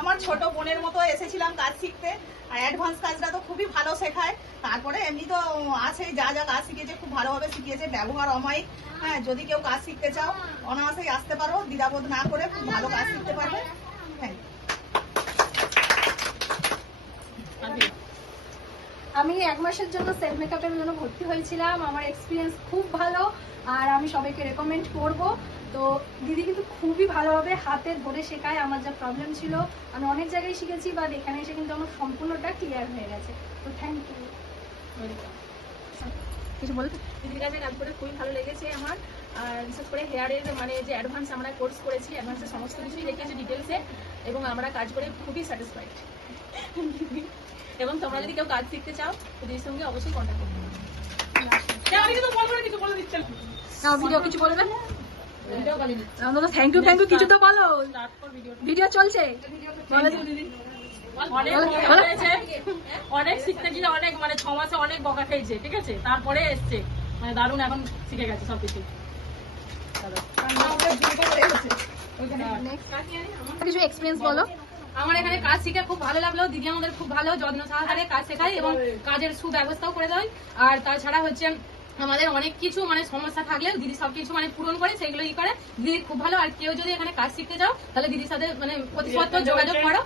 আমার ছোট বোনের মতো এসেছিলাম কাজ শিখতে। আর অ্যাডভান্স কাজটা তো খুবই ভালো শেখায়। তারপরে এমনি তো আছে, যা যা কাজ শিখিয়েছে খুব ভালোভাবে শিখিয়েছে, ব্যবহার অমায়িক। হ্যাঁ, যদি কেউ কাজ শিখতে চাও অনায়াসেই আসতে পারো, দ্বিধাবোধ না করে খুব ভালো কাজ শিখতে পারবে। Thank you. আমি 1 মাসের জন্য সেলফ মেকআপের জন্য ভর্তি হয়েছিলাম। আমার এক্সপিরিয়েন্স খুব ভালো আর আমি সবাইকে রেকমেন্ড করব। তো দিদি কিন্তু খুবই ভালোভাবে হাতে ধরে শেখায়। আমার যা প্রবলেম ছিল আমি অনেক জায়গায় শিখেছি, বাট এখানে এসে কিন্তু আমার সম্পূর্ণটা ক্লিয়ার হয়ে গেছে। তো থ্যাংক ইউ। কিছু বলতে? দিদির কাছে কাজ করে খুবই ভালো লেগেছে আমার। আর বিশেষ করে হেয়ারের মানে যে অ্যাডভান্স আমরা কোর্স করেছি, অ্যাডভান্সের সমস্ত কিছুই রেখেছি ডিটেলসে, এবং আমরা কাজ করে খুবই স্যাটিসফাইড। এবং তোমরা যদি কেউ কাজ শিখতে চাও দিদির সঙ্গে অবশ্যই কন্ট্যাক্ট করতে হবে। ভিডিও কিছু বলবে? থ্যাংক ইউ কিছু তো বলো। ভিডিও চলছে। অনেক শিখতে গিয়ে অনেক মানে 6 মাসে অনেক বকা খেয়েছে, ঠিক আছে, তারপরে এসছে মানে দারুণ, এখন শিখে গেছে সবকিছু। কিছু এক্সপিরিয়েন্স বলো। আমার এখানে কাজ শিখে খুব ভালো লাগলো। দিদি আমাদের খুব ভালো যত্ন সহকারে কাজ শেখায় এবং কাজের সুব্যবস্থাও করে দেয়। আর তাছাড়া হচ্ছে আমাদের অনেক কিছু মানে সমস্যা থাকলে দিদি সবকিছু মানে পূরণ করে, সেগুলো ই করে। দিদি খুব ভালো। আর কেউ যদি এখানে কাজ শিখতে চাও তাহলে দিদির সাথে মানে প্রতিপত্র যোগাযোগ করো।